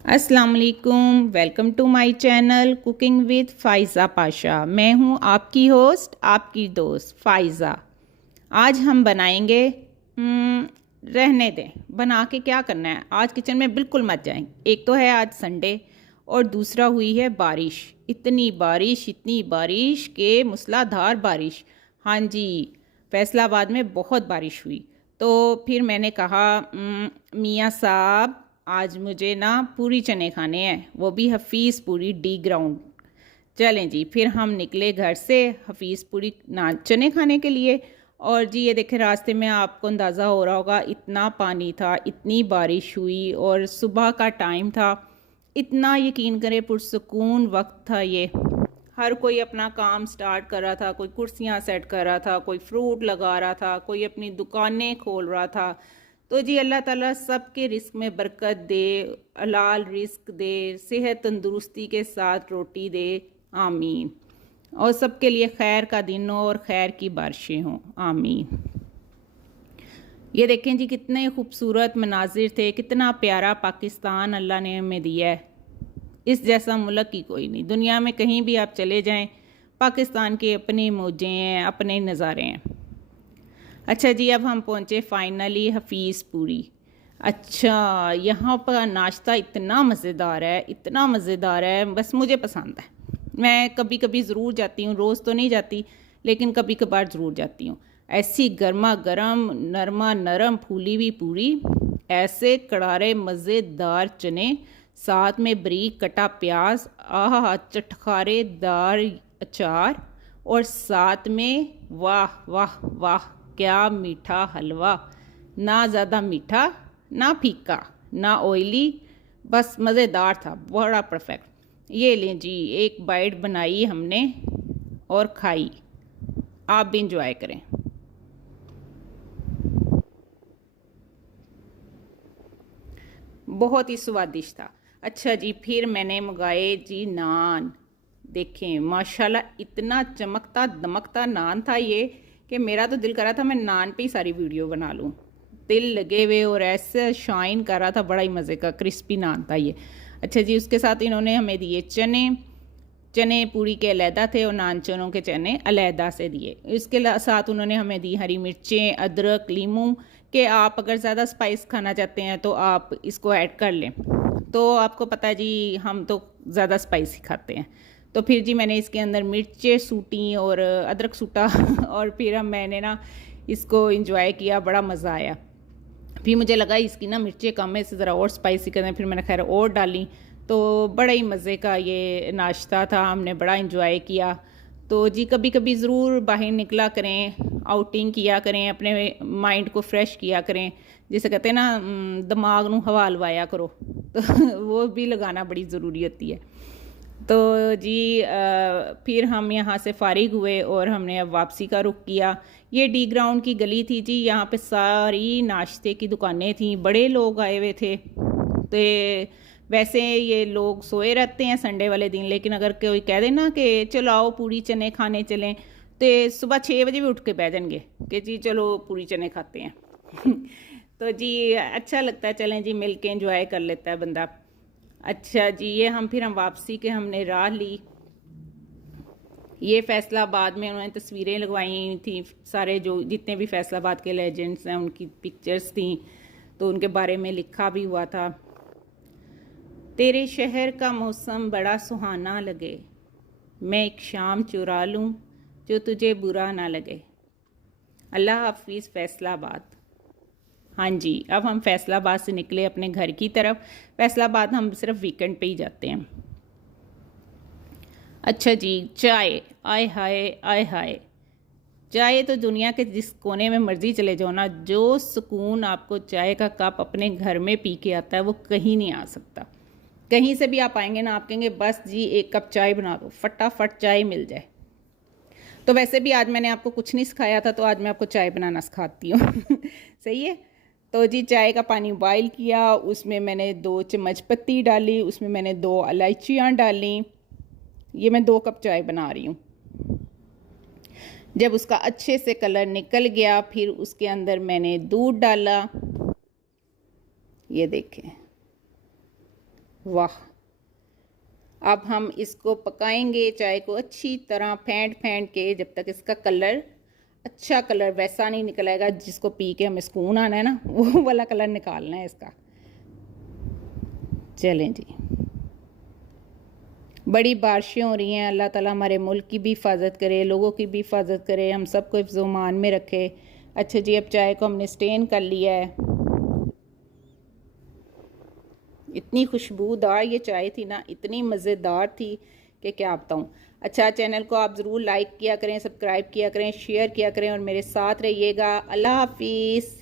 अस्सलाम वालेकुम, welcome to my channel cooking with Faiza Pasha. मैं हूँ आपकी होस्ट, आपकी दोस्त फ़ाइज़ा। आज हम बनाएंगे रहने दें, बना के क्या करना है, आज किचन में बिल्कुल मत जाएं। एक तो है आज संडे और दूसरा हुई है बारिश। इतनी बारिश के मूसलाधार बारिश। हाँ जी, फैसलाबाद में बहुत बारिश हुई। तो फिर मैंने कहा मियाँ साहब आज मुझे ना पूरी चने खाने हैं, वो भी हफीज़ पूरी डी ग्राउंड। चलें जी, फिर हम निकले घर से हफीज़ पूरी ना चने खाने के लिए। और जी ये देखें, रास्ते में आपको अंदाज़ा हो रहा होगा इतना पानी था, इतनी बारिश हुई और सुबह का टाइम था। इतना यकीन करें पुरसकून वक्त था ये। हर कोई अपना काम स्टार्ट कर रहा था, कोई कुर्सियाँ सेट कर रहा था, कोई फ्रूट लगा रहा था, कोई अपनी दुकानें खोल रहा था। तो जी अल्लाह ताला सबके रिस्क में बरकत दे, हलाल रिस्क दे, सेहत तंदुरुस्ती के साथ रोटी दे, आमीन। और सबके लिए खैर का दिन हो और खैर की बारिशें हों, आमीन। ये देखें जी कितने खूबसूरत मनाजिर थे, कितना प्यारा पाकिस्तान अल्लाह ने हमें दिया है। इस जैसा मुल्क की कोई नहीं, दुनिया में कहीं भी आप चले जाएं, पाकिस्तान के अपने मौजे हैं, अपने नज़ारे हैं। अच्छा जी, अब हम पहुँचे फाइनली हफीज़ पूरी। अच्छा, यहाँ पर नाश्ता इतना मज़ेदार है, इतना मज़ेदार है, बस मुझे पसंद है। मैं कभी कभी ज़रूर जाती हूँ, रोज़ तो नहीं जाती, लेकिन कभी कभार ज़रूर जाती हूँ। ऐसी गर्मा गर्म नरमा नरम फूली हुई पूरी, ऐसे करारे मज़ेदार चने, साथ में बारीक कटा प्याज, आह चटखारेदार अचार, और साथ में वाह वाह वाह क्या मीठा हलवा। ना ज़्यादा मीठा, ना फीका, ना ऑयली, बस मज़ेदार था, बड़ा परफेक्ट। ये लें जी, एक बाइट बनाई हमने और खाई। आप भी इंजॉय करें। बहुत ही स्वादिष्ट था। अच्छा जी, फिर मैंने मंगाए जी नान। देखें माशाल्लाह इतना चमकता दमकता नान था ये कि मेरा तो दिल कर रहा था मैं नान पे ही सारी वीडियो बना लूँ। तिल लगे हुए और ऐसे शाइन कर रहा था, बड़ा ही मज़े का क्रिस्पी नान था ये। अच्छा जी, उसके साथ इन्होंने हमें दिए चने। चने पूरी के अलहदा थे और नान चनों के चने अलहदा से दिए। इसके साथ उन्होंने हमें दी हरी मिर्चें, अदरक, लीमू, कि आप अगर ज़्यादा स्पाइस खाना चाहते हैं तो आप इसको ऐड कर लें। तो आपको पता है जी, हम तो ज़्यादा स्पाइसी खाते हैं। तो फिर जी मैंने इसके अंदर मिर्चें सूटी और अदरक सूटा और फिर हम मैंने ना इसको इंजॉय किया, बड़ा मज़ा आया। फिर मुझे लगा इसकी ना मिर्चें कम है, इसे ज़रा और स्पाइसी करें, फिर मैंने खैर और डाली। तो बड़ा ही मज़े का ये नाश्ता था, हमने बड़ा इंजॉय किया। तो जी कभी कभी ज़रूर बाहर निकला करें, आउटिंग किया करें, अपने माइंड को फ्रेश किया करें। जिसे कहते हैं ना, दिमाग नू हवा लवाया करो। तो वो भी लगाना बड़ी ज़रूरी होती है। तो जी फिर हम यहाँ से फारिग हुए और हमने अब वापसी का रुख किया। ये डी ग्राउंड की गली थी जी, यहाँ पे सारी नाश्ते की दुकानें थीं, बड़े लोग आए हुए थे। तो वैसे ये लोग सोए रहते हैं संडे वाले दिन, लेकिन अगर कोई कह दे ना कि चलो आओ पूरी चने खाने चलें, तो सुबह 6 बजे भी उठ के बैठ जाएंगे कि जी चलो पूरी चने खाते हैं। तो जी अच्छा लगता है, चलें जी मिल के एंजॉय कर लेता है बंदा। अच्छा जी, ये हम वापसी के हमने राह ली। ये फैसलाबाद में उन्होंने तस्वीरें लगवाई थी, सारे जो जितने भी फैसलाबाद के लेजेंड्स हैं उनकी पिक्चर्स थी, तो उनके बारे में लिखा भी हुआ था। तेरे शहर का मौसम बड़ा सुहाना लगे, मैं एक शाम चुरा लूँ जो तुझे बुरा ना लगे। अल्लाह हाफिज़ फैसलाबाद। हाँ जी, अब हम फैसलाबाद से निकले अपने घर की तरफ। फैसलाबाद हम सिर्फ वीकेंड पे ही जाते हैं। अच्छा जी, चाय, आय हाय आय हाय। चाय तो दुनिया के जिस कोने में मर्जी चले जाओ ना, जो सुकून आपको चाय का कप अपने घर में पी के आता है वो कहीं नहीं आ सकता। कहीं से भी आप आएंगे ना, आप कहेंगे बस जी एक कप चाय बना दो, फटाफट चाय मिल जाए। तो वैसे भी आज मैंने आपको कुछ नहीं सिखाया था, तो आज मैं आपको चाय बनाना सिखाती हूँ। सही है। तो जी चाय का पानी बॉयल किया, उसमें मैंने 2 चम्मच पत्ती डाली, उसमें मैंने 2 इलायचियाँ डाली। ये मैं 2 कप चाय बना रही हूँ। जब उसका अच्छे से कलर निकल गया, फिर उसके अंदर मैंने दूध डाला। ये देखें, वाह। अब हम इसको पकाएंगे चाय को अच्छी तरह फेंट फेंट के, जब तक इसका कलर अच्छा कलर वैसा नहीं निकल आएगा जिसको पी के हमें सुकून आना है ना, वो वाला कलर निकालना है इसका। चलें जी। बड़ी बारिशें हो रही हैं, अल्लाह ताला हमारे मुल्क की भी हिफाजत करे, लोगों की भी हिफाजत करे, हम सबको हिफ्ज़-ओ-मान में रखे। अच्छा जी, अब चाय को हमने स्टेन कर लिया है। इतनी खुशबूदार ये चाय थी ना, इतनी मज़ेदार थी कि क्या बताऊँ। अच्छा, चैनल को आप ज़रूर लाइक किया करें, सब्सक्राइब किया करें, शेयर किया करें और मेरे साथ रहिएगा। अल्लाह हाफिज़।